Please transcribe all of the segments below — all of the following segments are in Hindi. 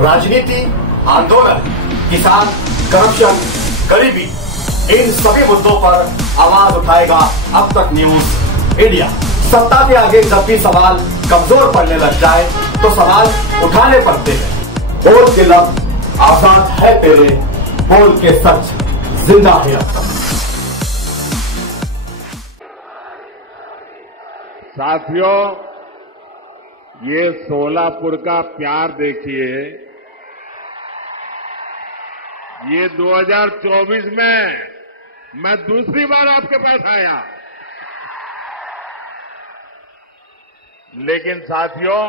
राजनीति, आंदोलन, किसान, करप्शन, गरीबी, इन सभी मुद्दों पर आवाज उठाएगा अब तक न्यूज इंडिया। सत्ता के आगे जब भी सवाल कमजोर पड़ने लग जाए तो सवाल उठाने पड़ते हैं। बोल के लफ्ज आजाद है तेरे, बोल के सच जिंदा है अब तक। साथियों, ये सोलापुर का प्यार देखिए। ये 2024 में मैं दूसरी बार आपके पास आया, लेकिन साथियों,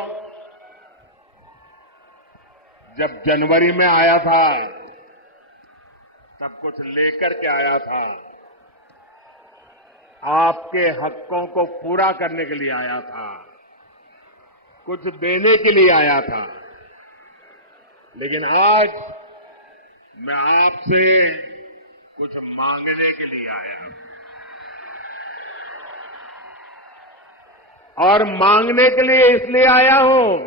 जब जनवरी में आया था तब कुछ लेकर के आया था। आपके हकों को पूरा करने के लिए आया था, कुछ देने के लिए आया था। लेकिन आज मैं आपसे कुछ मांगने के लिए आया, और मांगने के लिए इसलिए आया हूं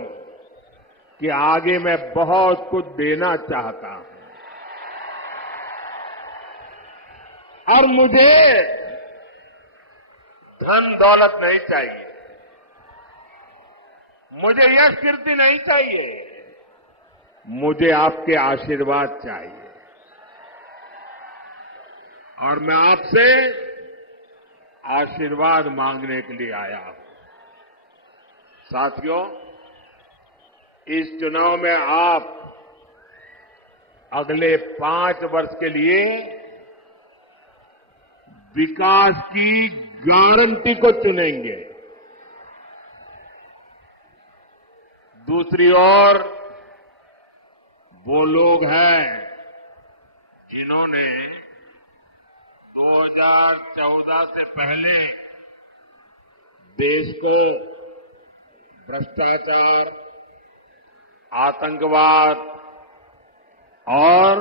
कि आगे मैं बहुत कुछ देना चाहता हूं। और मुझे धन दौलत नहीं चाहिए, मुझे यश कीर्ति नहीं चाहिए, मुझे आपके आशीर्वाद चाहिए। और मैं आपसे आशीर्वाद मांगने के लिए आया हूं। साथियों, इस चुनाव में आप अगले 5 वर्ष के लिए विकास की गारंटी को चुनेंगे। दूसरी ओर वो लोग हैं जिन्होंने 2014 से पहले देश को भ्रष्टाचार, आतंकवाद और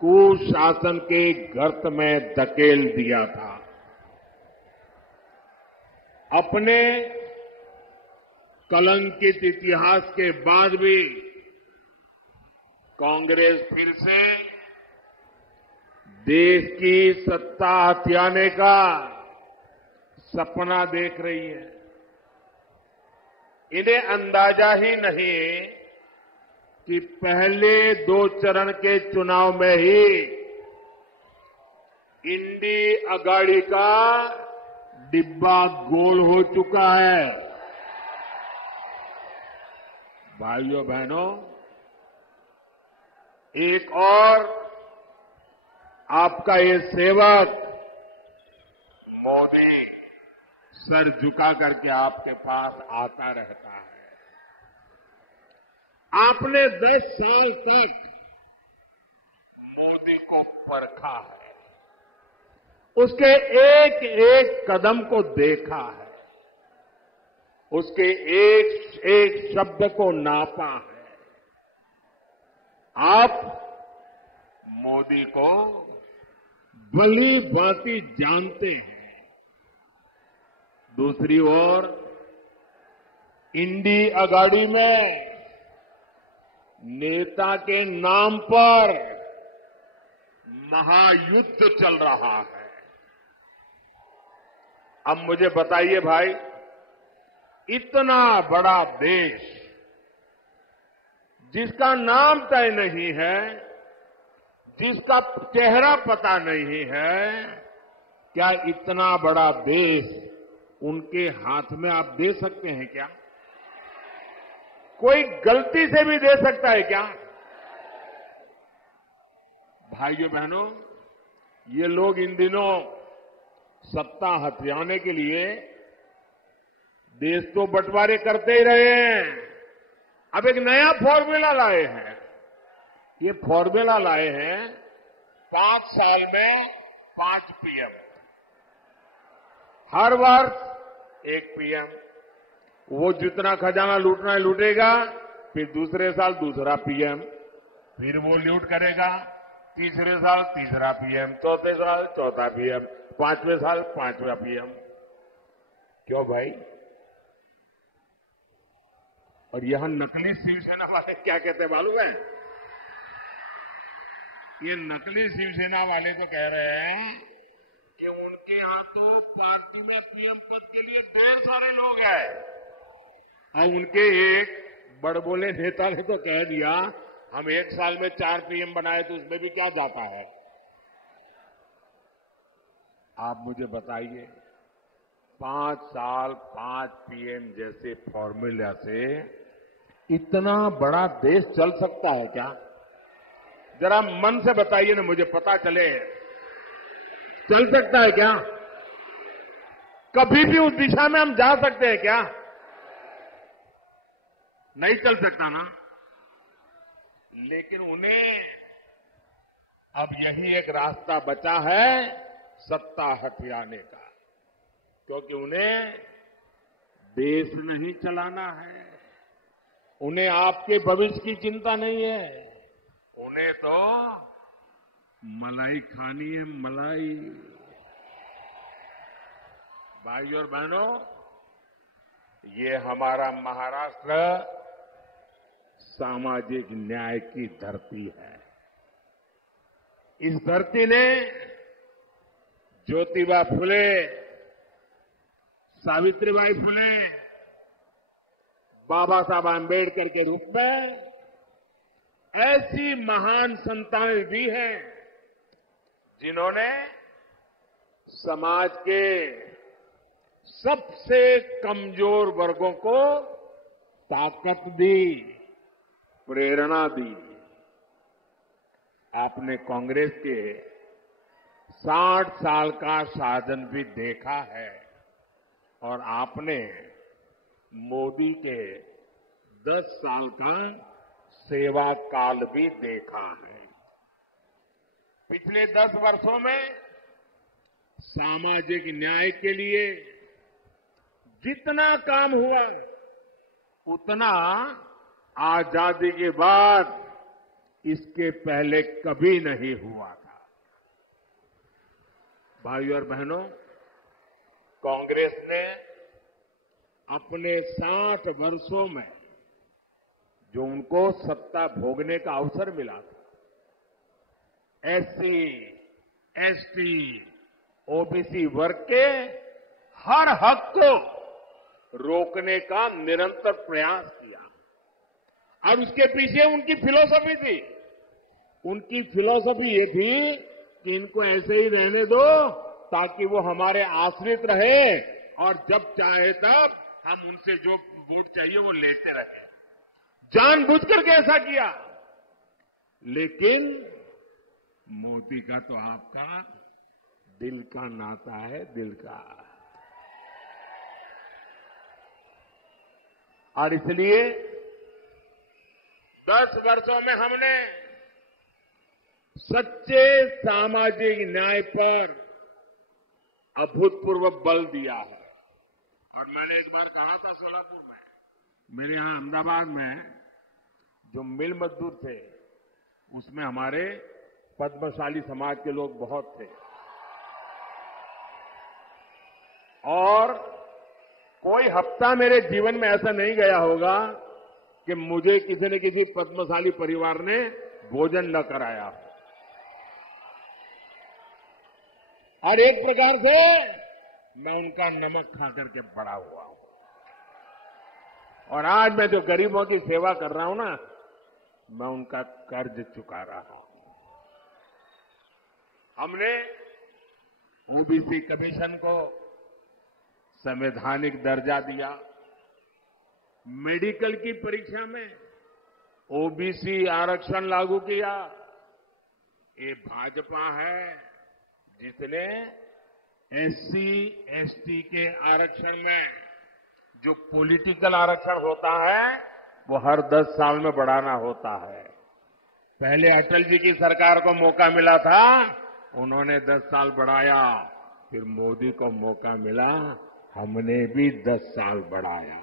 कुशासन के गर्त में धकेल दिया था। अपने कलंकित इतिहास के बाद भी कांग्रेस फिर से देश की सत्ता हथियाने का सपना देख रही है। इन्हें अंदाजा ही नहीं कि पहले 2 चरण के चुनाव में ही इंडी अगाड़ी का डिब्बा गोल हो चुका है। भाइयों बहनों, एक और आपका ये सेवक मोदी सर झुका करके आपके पास आता रहता है। आपने 10 साल तक मोदी को परखा है, उसके एक एक कदम को देखा है, उसके एक एक शब्द को नापा है। आप मोदी को भली भांति जानते हैं। दूसरी ओर इंडी अगाड़ी में नेता के नाम पर महायुद्ध चल रहा है। अब मुझे बताइए भाई, इतना बड़ा देश जिसका नाम तय नहीं है, जिसका चेहरा पता नहीं है, क्या इतना बड़ा देश उनके हाथ में आप दे सकते हैं क्या? कोई गलती से भी दे सकता है क्या? भाइयों बहनों, ये लोग इन दिनों सत्ता हथियाने के लिए देश तो बंटवारे करते ही रहे हैं। अब एक नया फॉर्मूला लाए हैं। ये फॉर्मूला लाए हैं 5 साल में 5 पीएम, हर वर्ष 1 पीएम। वो जितना खजाना लूटना है लूटेगा, फिर दूसरे साल दूसरा पीएम, फिर वो लूट करेगा, तीसरे साल तीसरा पीएम, चौथे साल चौथा पीएम, 5वें साल 5वां पीएम। क्यों भाई? और यहां नकली शिवसेना वाले क्या कहते हैं मालूम है? ये नकली शिवसेना वाले तो कह रहे हैं कि उनके यहां तो पार्टी में पीएम पद के लिए ढेर सारे लोग हैं, और उनके एक बड़बोले नेता ने तो कह दिया हम 1 साल में 4 पीएम बनाए तो उसमें भी क्या जाता है। आप मुझे बताइए, 5 साल 5 पीएम जैसे फॉर्मूला से इतना बड़ा देश चल सकता है क्या? जरा मन से बताइए ना, मुझे पता चले चल सकता है क्या? कभी भी उस दिशा में हम जा सकते हैं क्या? नहीं चल सकता ना। लेकिन उन्हें अब यही एक रास्ता बचा है सत्ता हथियाने का, क्योंकि उन्हें देश नहीं चलाना है, उन्हें आपके भविष्य की चिंता नहीं है, उन्हें तो मलाई खानी है, मलाई। भाइयों और बहनों, ये हमारा महाराष्ट्र सामाजिक न्याय की धरती है। इस धरती ने ज्योतिबा फुले, सावित्रीबाई फुले, बाबा साहब आंबेडकर के रूप में ऐसी महान संतानें दी हैं जिन्होंने समाज के सबसे कमजोर वर्गों को ताकत दी, प्रेरणा दी। आपने कांग्रेस के 60 साल का शासन भी देखा है, और आपने मोदी के 10 साल का सेवा काल भी देखा है। पिछले 10 वर्षों में सामाजिक न्याय के लिए जितना काम हुआ, उतना आजादी के बाद इसके पहले कभी नहीं हुआ था। भाइयों और बहनों, कांग्रेस ने अपने 60 वर्षों में जो उनको सत्ता भोगने का अवसर मिला था, एससी, एसटी, ओबीसी वर्ग के हर हक को रोकने का निरंतर प्रयास किया। और उसके पीछे उनकी फिलॉसफी थी। उनकी फिलॉसफी ये थी कि इनको ऐसे ही रहने दो ताकि वो हमारे आश्रित रहे, और जब चाहे तब हम उनसे जो वोट चाहिए वो लेते रहे। जानबूझ करके ऐसा किया। लेकिन मोदी का तो आपका दिल का नाता है, दिल का। और इसलिए 10 वर्षों में हमने सच्चे सामाजिक न्याय पर अभूतपूर्व बल दिया है। और मैंने एक बार कहा था सोलापुर में, मेरे यहां अहमदाबाद में जो मिल मजदूर थे, उसमें हमारे पद्मशाली समाज के लोग बहुत थे, और कोई हफ्ता मेरे जीवन में ऐसा नहीं गया होगा कि मुझे किसी न किसी पद्मशाली परिवार ने भोजन न कराया हो। और एक प्रकार से मैं उनका नमक खा करके बड़ा हुआ हूं। और आज मैं जो गरीबों की सेवा कर रहा हूं ना, मैं उनका कर्ज चुका रहा हूं। हमने ओबीसी कमीशन को संवैधानिक दर्जा दिया। मेडिकल की परीक्षा में ओबीसी आरक्षण लागू किया। ये भाजपा है जिसने एससी, एसटी के आरक्षण में जो पॉलिटिकल आरक्षण होता है वो हर 10 साल में बढ़ाना होता है। पहले अटल जी की सरकार को मौका मिला था, उन्होंने 10 साल बढ़ाया। फिर मोदी को मौका मिला, हमने भी 10 साल बढ़ाया।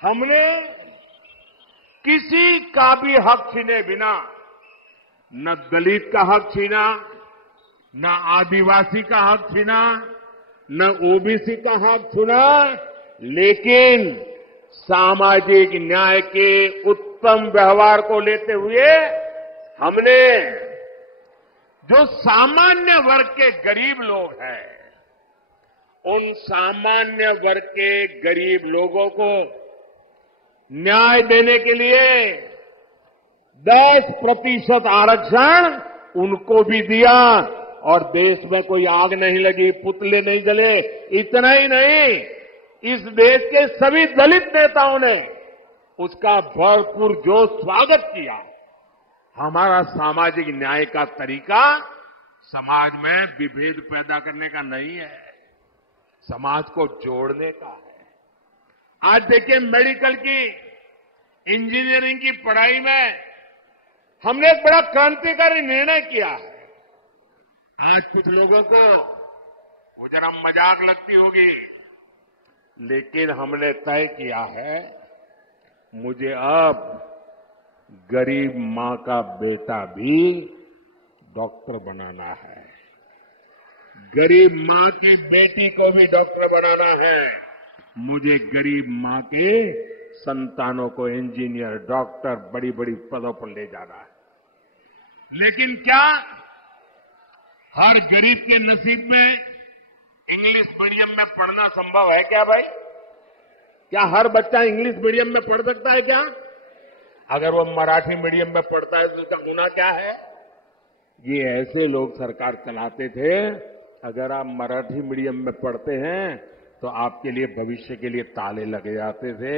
हमने किसी का भी हक छीने बिना, न दलित का हक छीना, न आदिवासी का हक छीना, न ओबीसी का हक छीना, लेकिन सामाजिक न्याय के उत्तम व्यवहार को लेते हुए हमने जो सामान्य वर्ग के गरीब लोग हैं, उन सामान्य वर्ग के गरीब लोगों को न्याय देने के लिए 10% आरक्षण उनको भी दिया और देश में कोई आग नहीं लगी, पुतले नहीं जले। इतना ही नहीं, इस देश के सभी दलित नेताओं ने उसका भरपूर जो स्वागत किया। हमारा सामाजिक न्याय का तरीका समाज में विभेद पैदा करने का नहीं है, समाज को जोड़ने का है। आज देखिए, मेडिकल की, इंजीनियरिंग की पढ़ाई में हमने एक बड़ा क्रांतिकारी निर्णय किया है। आज कुछ लोगों को वो जरा मजाक लगती होगी, लेकिन हमने तय किया है, मुझे अब गरीब मां का बेटा भी डॉक्टर बनाना है, गरीब मां की बेटी को भी डॉक्टर बनाना है, मुझे गरीब मां के संतानों को इंजीनियर, डॉक्टर, बड़ी बड़ी पदों पर ले जाना है। लेकिन क्या हर गरीब के नसीब में इंग्लिश मीडियम में पढ़ना संभव है क्या भाई? क्या हर बच्चा इंग्लिश मीडियम में पढ़ सकता है क्या? अगर वो मराठी मीडियम में पढ़ता है तो उसका गुनाह क्या है? ये ऐसे लोग सरकार चलाते थे। अगर आप मराठी मीडियम में पढ़ते हैं तो आपके लिए भविष्य के लिए ताले लगे जाते थे।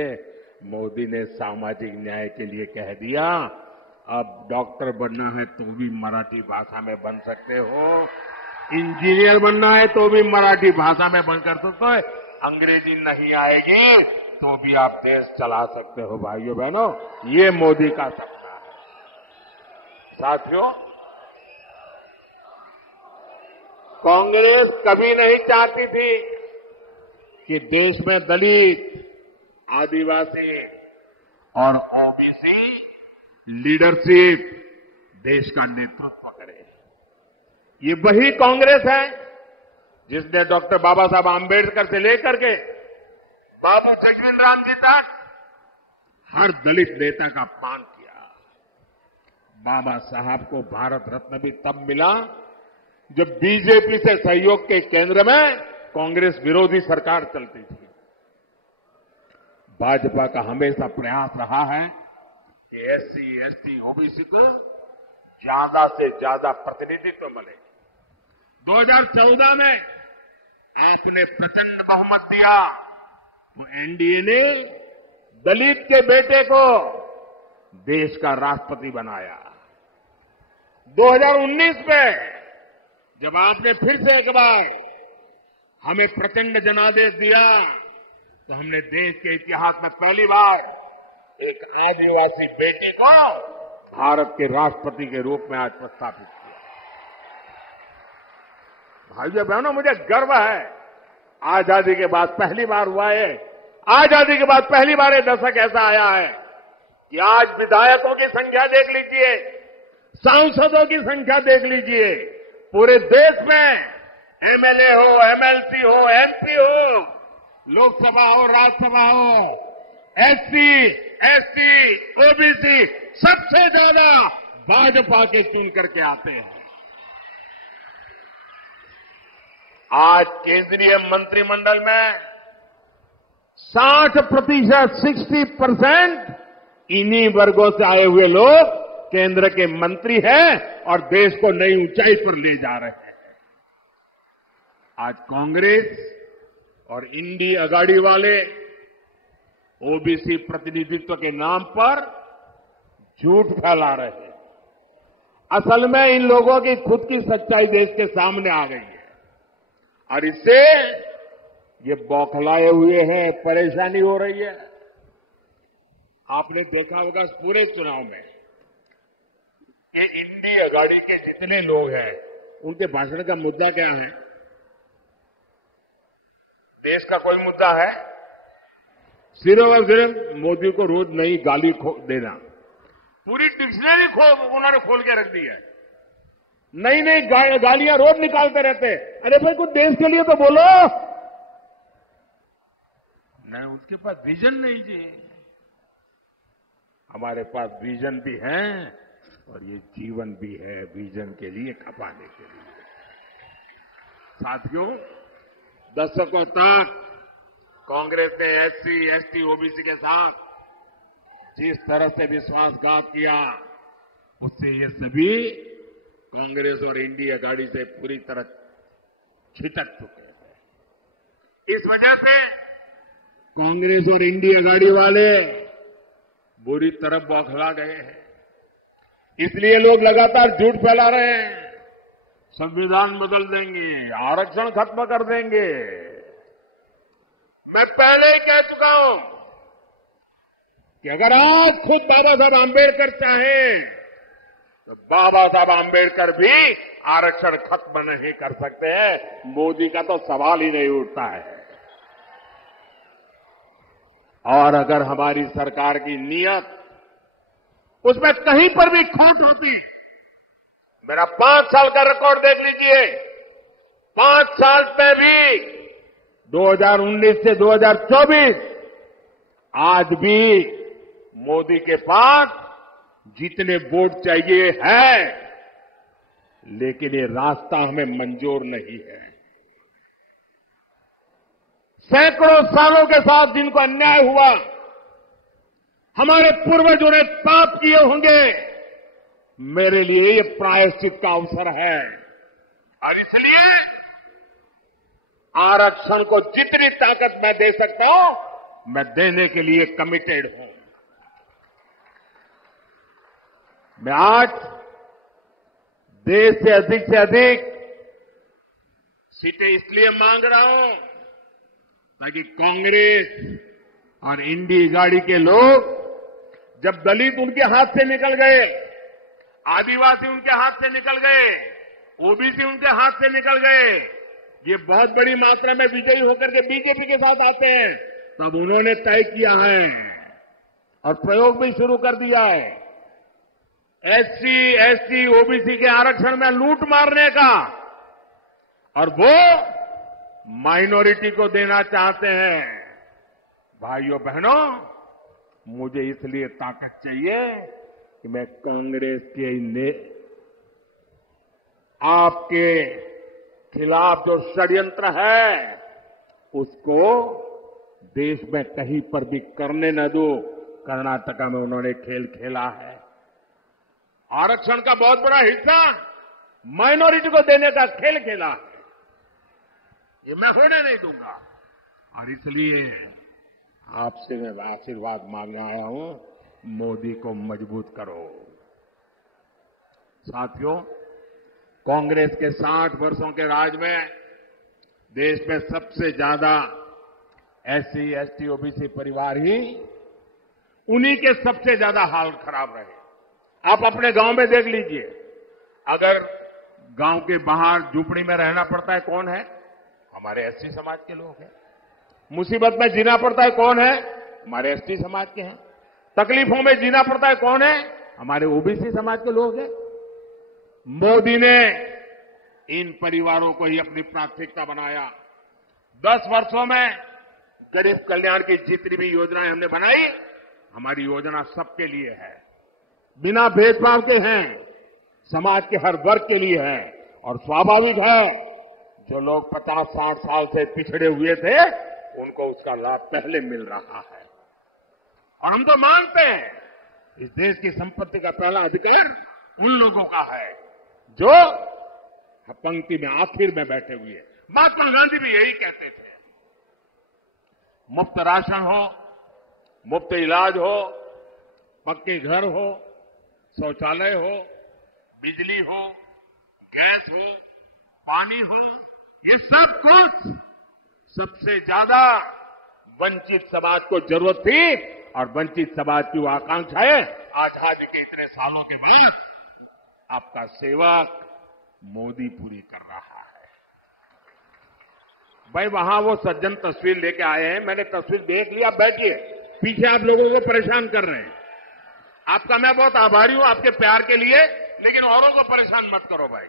मोदी ने सामाजिक न्याय के लिए कह दिया, अब डॉक्टर बनना है तो भी मराठी भाषा में बन सकते हो, इंजीनियर बनना है तो भी मराठी भाषा में बन कर सकते हो, अंग्रेजी नहीं आएगी तो भी आप देश चला सकते हो। भाइयों बहनों, ये मोदी का सपना है। साथियों, कांग्रेस कभी नहीं चाहती थी कि देश में दलित, आदिवासी और ओबीसी लीडरशिप देश का नेतृत्व करे। ये वही कांग्रेस है जिसने डॉक्टर बाबा साहब आंबेडकर से लेकर के बाबू जगजीवन राम जी तक हर दलित नेता का अपमान किया। बाबा साहब को भारत रत्न भी तब मिला जब बीजेपी से सहयोग के केंद्र में कांग्रेस विरोधी सरकार चलती थी। भाजपा का हमेशा प्रयास रहा है कि एससी, एसटी, ओबीसी को ज्यादा से ज्यादा प्रतिनिधित्व मिले। 2014 में आपने प्रचंड बहुमत दिया तो एनडीए ने दलित के बेटे को देश का राष्ट्रपति बनाया। 2019 में जब आपने फिर से एक बार हमें प्रचंड जनादेश दिया तो हमने देश के इतिहास में पहली बार एक आदिवासी बेटी को भारत के राष्ट्रपति के रूप में आज प्रस्थापित किया। भाइयों बहनों, मुझे गर्व है, आजादी के बाद पहली बार हुआ है, आजादी के बाद पहली बार ये दशक ऐसा आया है कि आज विधायकों की संख्या देख लीजिए, सांसदों की संख्या देख लीजिए, पूरे देश में एमएलए हो, एमएलसी हो, एमपी हो, लोकसभा हो, राज्यसभा हो, एससी, एसटी, ओबीसी सबसे ज्यादा भाजपा के चुन करके आते हैं। आज केंद्रीय मंत्रिमंडल में 60%, 60% इन्हीं वर्गों से आए हुए लोग केंद्र के मंत्री हैं और देश को नई ऊंचाई पर ले जा रहे हैं। आज कांग्रेस और इंडी अगाड़ी वाले ओबीसी प्रतिनिधित्व के नाम पर झूठ फैला रहे हैं। असल में इन लोगों की खुद की सच्चाई देश के सामने आ गई है और इससे ये बौखलाए हुए हैं, परेशानी हो रही है। आपने देखा होगा इस पूरे चुनाव में ये इंडी अगाड़ी के जितने लोग हैं उनके भाषण का मुद्दा क्या है? देश का कोई मुद्दा है? सिर्फ और सिर्फ मोदी को रोज नई गाली देना। पूरी डिक्शनरी उन्होंने खोल के रख दी है, नई नई गालियां रोज निकालते रहते। अरे भाई, कुछ देश के लिए तो बोलो। नहीं उनके पास विजन नहीं जी। हमारे पास विजन भी है और ये जीवन भी है विजन के लिए खपाने के लिए। साथियों, दशकों तक कांग्रेस ने एससी, एसटी, ओबीसी के साथ जिस तरह से विश्वासघात किया, उससे ये सभी कांग्रेस और इंडिया गाड़ी से पूरी तरह छिटक चुके हैं। इस वजह से कांग्रेस और इंडिया गाड़ी वाले बुरी तरह बौखला गए हैं। इसलिए लोग लगातार झूठ फैला रहे हैं, संविधान बदल देंगे, आरक्षण खत्म कर देंगे। मैं पहले ही कह चुका हूं कि अगर आज खुद बाबा साहब आंबेडकर चाहें तो बाबा साहब आंबेडकर भी आरक्षण खत्म नहीं कर सकते हैं। मोदी का तो सवाल ही नहीं उठता है। और अगर हमारी सरकार की नीयत उसमें कहीं पर भी खोट होती, मेरा 5 साल का रिकॉर्ड देख लीजिए, 5 साल में भी 2019 से 2024 आज भी मोदी के पास जितने वोट चाहिए है, लेकिन ये रास्ता हमें मंजूर नहीं है। सैकड़ों सालों के साथ जिनको अन्याय हुआ, हमारे पूर्वजों ने पाप किए होंगे, मेरे लिए ये प्रायश्चित का अवसर है। और इसलिए आरक्षण को जितनी ताकत मैं दे सकता हूं, मैं देने के लिए कमिटेड हूं। मैं आज देश से अधिक सीटें इसलिए मांग रहा हूं ताकि कांग्रेस और इंडी गाड़ी के लोग, जब दलित उनके हाथ से निकल गए, आदिवासी उनके हाथ से निकल गए, ओबीसी उनके हाथ से निकल गए, ये बहुत बड़ी मात्रा में विजयी होकर के बीजेपी के साथ आते हैं, तब उन्होंने तय किया है और प्रयोग भी शुरू कर दिया है एससी, एसटी, ओबीसी के आरक्षण में लूट मारने का, और वो माइनॉरिटी को देना चाहते हैं। भाइयों बहनों, मुझे इसलिए ताकत चाहिए कि मैं कांग्रेस के आपके खिलाफ जो षड्यंत्र है उसको देश में कहीं पर भी करने न दो। कर्नाटका में उन्होंने खेल खेला है, आरक्षण का बहुत बड़ा हिस्सा माइनॉरिटी को देने का खेल खेला है, ये मैं होने नहीं दूंगा। और इसलिए आपसे मैं आशीर्वाद मांगने आया हूं, मोदी को मजबूत करो। साथियों, कांग्रेस के 60 वर्षों के राज में देश में सबसे ज्यादा एससी, एसटी, ओबीसी परिवार ही, उन्हीं के सबसे ज्यादा हाल खराब रहे। आप अपने गांव में देख लीजिए, अगर गांव के बाहर झुपड़ी में रहना पड़ता है, कौन है? हमारे एसटी समाज के लोग हैं। मुसीबत में जीना पड़ता है, कौन है? हमारे एसटी समाज के हैं। तकलीफों में जीना पड़ता है, कौन है? हमारे ओबीसी समाज के लोग हैं। मोदी ने इन परिवारों को ही अपनी प्राथमिकता बनाया। 10 वर्षों में गरीब कल्याण की जितनी भी योजनाएं हमने बनाई, हमारी योजना सबके लिए है, बिना भेदभाव के हैं, समाज के हर वर्ग के लिए है। और स्वाभाविक है, जो लोग 50-60 साल से पिछड़े हुए थे, उनको उसका लाभ पहले मिल रहा है। और हम तो मानते हैं इस देश की संपत्ति का पहला अधिकार उन लोगों का है जो पंक्ति में आखिर में बैठे हुए हैं। महात्मा गांधी भी यही कहते थे। मुफ्त राशन हो, मुफ्त इलाज हो, पक्के घर हो, शौचालय हो, बिजली हो, गैस हो, पानी हो, ये सब कुछ सबसे ज्यादा वंचित समाज को जरूरत थी, और वंचित समाज की वो आकांक्षाएं आजादी के इतने सालों के बाद आपका सेवक मोदी पूरी कर रहा है। भाई, वहां वो सज्जन तस्वीर लेके आए हैं, मैंने तस्वीर देख लिया, बैठिए। पीछे आप लोगों को परेशान कर रहे हैं। आपका मैं बहुत आभारी हूं आपके प्यार के लिए, लेकिन औरों को परेशान मत करो भाई।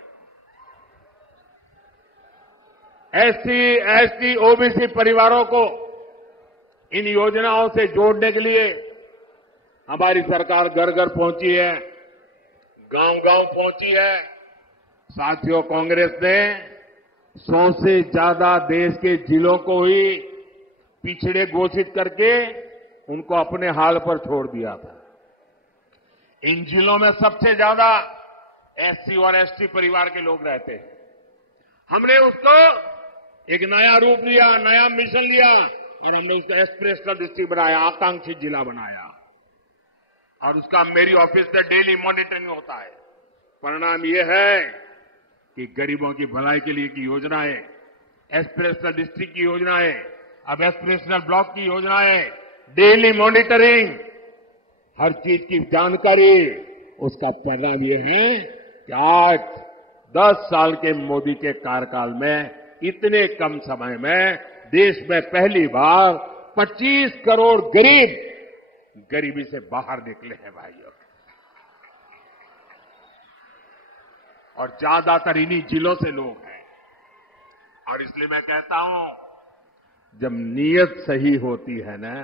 एससी, एसटी, ओबीसी परिवारों को इन योजनाओं से जोड़ने के लिए हमारी सरकार घर घर पहुंची है, गांव गांव पहुंची है। साथियों, कांग्रेस ने 100 से ज्यादा देश के जिलों को ही पिछड़े घोषित करके उनको अपने हाल पर छोड़ दिया था। इन जिलों में सबसे ज्यादा एससी और एसटी परिवार के लोग रहते हैं। हमने उसको एक नया रूप दिया, नया मिशन लिया और हमने उसका एस्पिरेशनल डिस्ट्रिक्ट बनाया, आकांक्षी जिला बनाया। और उसका मेरी ऑफिस से डेली मॉनिटरिंग होता है। परिणाम यह है कि गरीबों की भलाई के लिए की योजनाएं, एस्पिरेशनल डिस्ट्रिक्ट की योजनाएं, अब एस्पिरेशनल ब्लॉक की योजनाएं, डेली मॉनिटरिंग, हर चीज की जानकारी, उसका परिणाम यह है कि आज 10 साल के मोदी के कार्यकाल में इतने कम समय में देश में पहली बार 25 करोड़ गरीब गरीबी से बाहर निकले हैं भाइयों। और ज्यादातर इन्हीं जिलों से लोग हैं। और इसलिए मैं कहता हूं, जब नीयत सही होती है ना,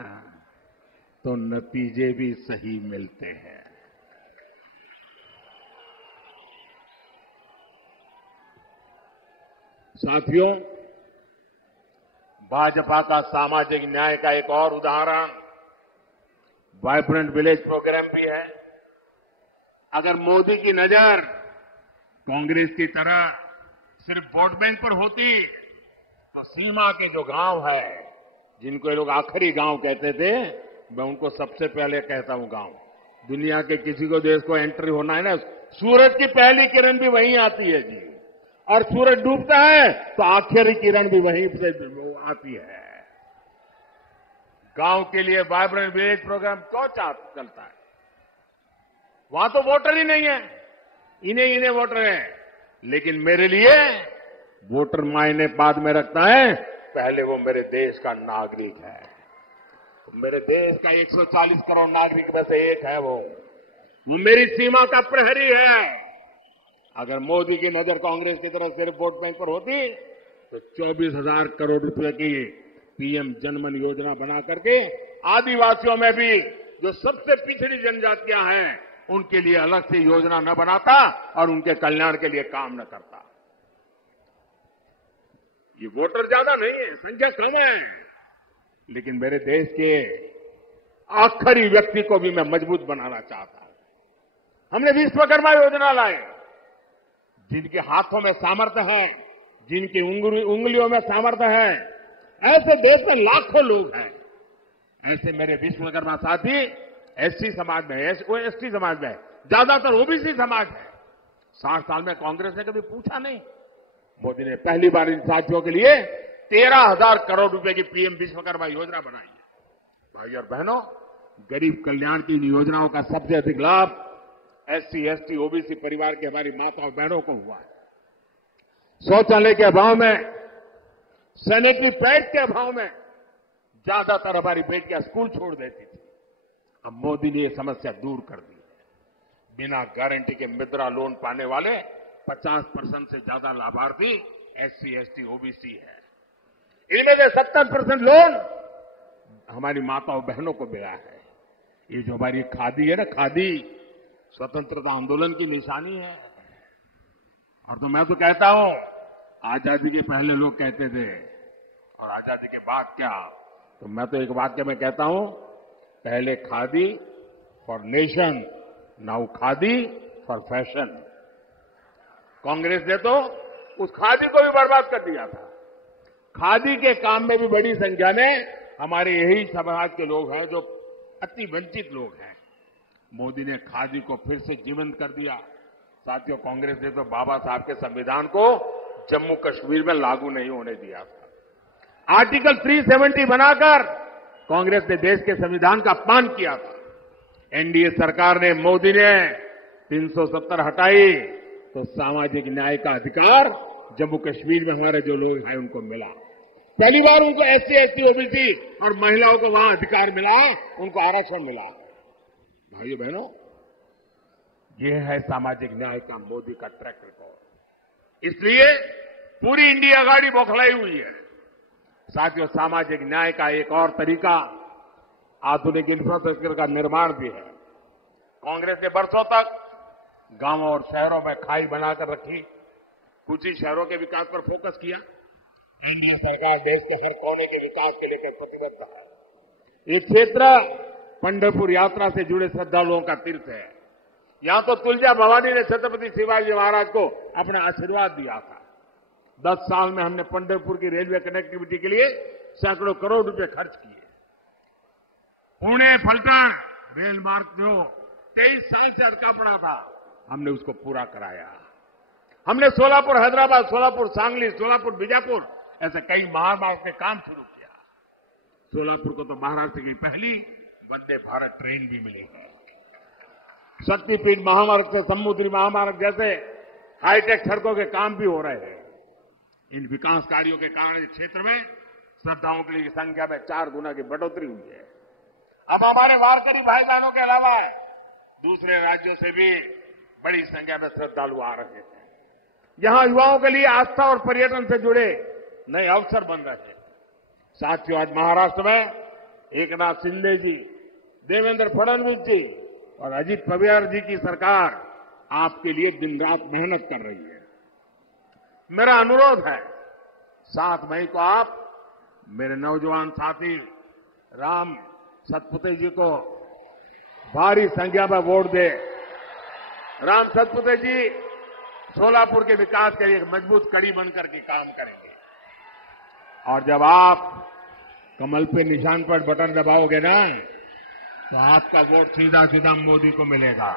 तो नतीजे भी सही मिलते हैं। साथियों, भाजपा का सामाजिक न्याय का एक और उदाहरण वाइब्रेंट विलेज प्रोग्राम भी है। अगर मोदी की नजर कांग्रेस की तरह सिर्फ वोट बैंक पर होती, तो सीमा के जो गांव है, जिनको ये लोग आखिरी गांव कहते थे, मैं उनको सबसे पहले कहता हूं गांव। दुनिया के किसी को देश को एंट्री होना है ना, सूरज की पहली किरण भी वहीं आती है जी। और सूरज डूबता है तो आखिरी किरण भी वहीं से आती है। गांव के लिए वाइब्रेंट विलेज प्रोग्राम क्यों चलता है? वहां तो वोटर ही नहीं है, इन्हें वोटर हैं। लेकिन मेरे लिए वोटर मायने बाद में रखता है, पहले वो मेरे देश का नागरिक है। मेरे देश का 140 करोड़ नागरिक में से एक है वो मेरी सीमा का प्रहरी है। अगर मोदी की नजर कांग्रेस की तरफ सिर्फ वोट बैंक पर होती, तो 24,000 करोड़ रुपए की पीएम जनमन योजना बना करके आदिवासियों में भी जो सबसे पिछड़ी जनजातियां हैं, उनके लिए अलग से योजना न बनाता और उनके कल्याण के लिए काम न करता। ये वोटर ज्यादा नहीं है, संख्या कम है, लेकिन मेरे देश के आखिरी व्यक्ति को भी मैं मजबूत बनाना चाहता हूं। हमने विश्वकर्मा योजना लाई। जिनके हाथों में सामर्थ्य है, जिनकी उंगलियों में सामर्थ्य है, ऐसे देश में लाखों लोग हैं। ऐसे मेरे विश्वकर्मा साथी एससी समाज में, एसटी समाज में, ज्यादातर ओबीसी समाज है। 60 साल में कांग्रेस ने कभी पूछा नहीं। मोदी ने पहली बार इन साथियों के लिए 13,000 करोड़ रुपए की पीएम विश्वकर्मा योजना बनाई है। भाई और बहनों, गरीब कल्याण की इन योजनाओं का सबसे अधिक लाभ एससी, एसटी, ओबीसी परिवार के हमारी माताओं बहनों को हुआ है। शौचालय के अभाव में, सैनिटरी पैड के अभाव में ज्यादातर हमारी बेटियां स्कूल छोड़ देती थी। अब मोदी ने यह समस्या दूर कर दी है। बिना गारंटी के मुद्रा लोन पाने वाले 50% से ज्यादा लाभार्थी एससी, एसटी, ओबीसी है। इनमें से 70% लोन हमारी माताओं बहनों को मिला है। ये जो हमारी खादी है ना, खादी स्वतंत्रता आंदोलन की निशानी है। और तो मैं तो कहता हूं, आजादी के पहले लोग कहते थे, और आजादी के बाद क्या? तो मैं तो एक वाक्य में कहता हूं, पहले khadi for nation, now khadi for fashion. Congress ने तो उस खादी को भी बर्बाद कर दिया था। खादी के काम में भी बड़ी संख्या में हमारे यही समाज के लोग हैं जो अति वंचित लोग हैं। मोदी ने खादी को फिर से जीवंत कर दिया। साथियों, कांग्रेस ने तो बाबा साहब के संविधान को जम्मू कश्मीर में लागू नहीं होने दिया था। आर्टिकल 370 बनाकर कांग्रेस ने देश के संविधान का अपमान किया था। एनडीए सरकार ने, मोदी ने 370 हटाई, तो सामाजिक न्याय का अधिकार जम्मू कश्मीर में हमारे जो लोग हैं उनको मिला। पहली बार उनको एससी, एसटी, ओबीसी और महिलाओं को वहां अधिकार मिला, उनको आरक्षण मिला। भाइयों बहनों, यह है सामाजिक न्याय का मोदी का ट्रैक रिकॉर्ड। इसलिए पूरी इंडिया गाड़ी बौखलाई हुई है। साथियों, सामाजिक न्याय का एक और तरीका आधुनिक इंफ्रास्ट्रक्चर का निर्माण भी है। कांग्रेस ने बरसों तक गांवों और शहरों में खाई बनाकर रखी, कुछ ही शहरों के विकास पर फोकस किया। एनडीए सरकार देश के हर कोने के विकास के लिए प्रतिबद्ध है। एक क्षेत्र पंढरपुर यात्रा से जुड़े श्रद्धालुओं का तीर्थ है। यहां तो तुलजा भवानी ने छत्रपति शिवाजी महाराज को अपना आशीर्वाद दिया था। 10 साल में हमने पंढरपुर की रेलवे कनेक्टिविटी के लिए सैकड़ों करोड़ रुपए खर्च किए। पुणे फलटण रेल मार्ग जो 23 साल से अटका पड़ा था, हमने उसको पूरा कराया। हमने सोलापुर हैदराबाद, सोलापुर सांगली, सोलापुर बीजापुर ऐसे कई महामार्ग के काम शुरू किया। सोलापुर को तो महाराष्ट्र की पहली वंदे भारत ट्रेन भी मिली है। शक्तिपीठ महामार्ग से समुद्री महामार्ग जैसे हाईटेक सड़कों के काम भी हो रहे हैं। इन विकास कार्यों के कारण इस क्षेत्र में श्रद्धाओं की संख्या में 4 गुना की बढ़ोतरी हुई है। अब हमारे वारकरी भाई बहनों के अलावा दूसरे राज्यों से भी बड़ी संख्या में श्रद्धालु आ रहे हैं। यहां युवाओं के लिए आस्था और पर्यटन से जुड़े नए अवसर बन रहे हैं। साथियों, आज महाराष्ट्र में एकनाथ शिंदे जी, देवेंद्र फडणवीस जी और अजित पवार जी की सरकार आपके लिए दिन रात मेहनत कर रही है। मेरा अनुरोध है, 7 मई को आप मेरे नौजवान साथी राम सतपुते जी को भारी संख्या में वोट दे। राम सतपुते जी सोलापुर के विकास के लिए एक मजबूत कड़ी बनकर के काम करेंगे। और जब आप कमल पे निशान पर बटन दबाओगे ना, तो आपका वोट सीधा सीधा मोदी को मिलेगा।